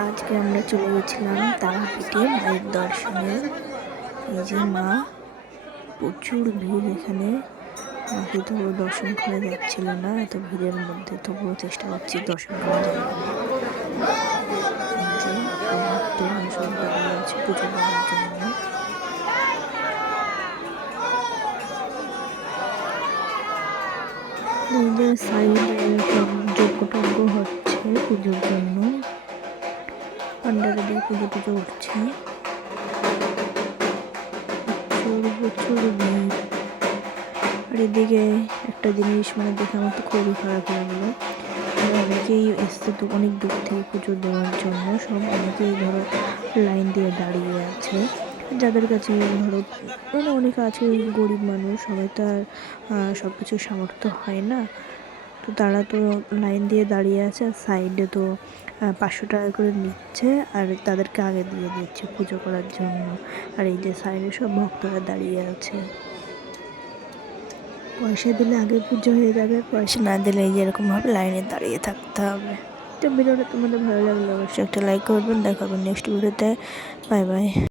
আজকে আমরা চলে গেছিলাম তারাপীঠে মায়ের দর্শনে। এই যে মা, প্রচুর ভিড় এখানে। মাকে তবুও দর্শন করা যাচ্ছিল না, এত ভিড়ের মধ্যে তবুও চেষ্টা করছি দর্শন করা যায় কিনা। এই যে সব ভক্তরা সব দাঁড়িয়ে আছে পুজো দেওয়ার জন্য। এই যে সাইডে সব যজ্ঞ হচ্ছে পুজোর জন্য, পান্ডারা দিয়ে পুজো টুজো উঠছে। প্রচুর ভিড়। আর এদিকে একটা জিনিস দেখে আমার তো খুবই খারাপ লাগলো। অনেকেই এসছে তো অনেক দূর থেকে পুজো দেওয়ার জন্য, সব অনেকেই ধরো লাইন দিয়ে দাঁড়িয়ে আছে। যাদের কাছে ধরো অনেকে আছে গরিব মানুষ, সবাই তো আর সব কিছু সামর্থ্য হয় না, তো তারা তো লাইন দিয়ে দাঁড়িয়ে আছে। আর সাইডে তো 500 টাকা করে নিচ্ছে, আর তাদেরকে আগে দিয়ে দিচ্ছে পুজো করার জন্য। আর এই যে সাইডে সব ভক্তরা দাঁড়িয়ে আছে। পয়সা দিলে আগে পুজো হয়ে যাবে, পয়সা না দিলে এই যে এরকমভাবে লাইনে দাঁড়িয়ে থাকতে হবে। তো ভিডিওটা তোমাদের ভালো লাগলে অবশ্যই একটা লাইক করবেন। দেখা হবে নেক্সট ভিডিওতে। Bye bye.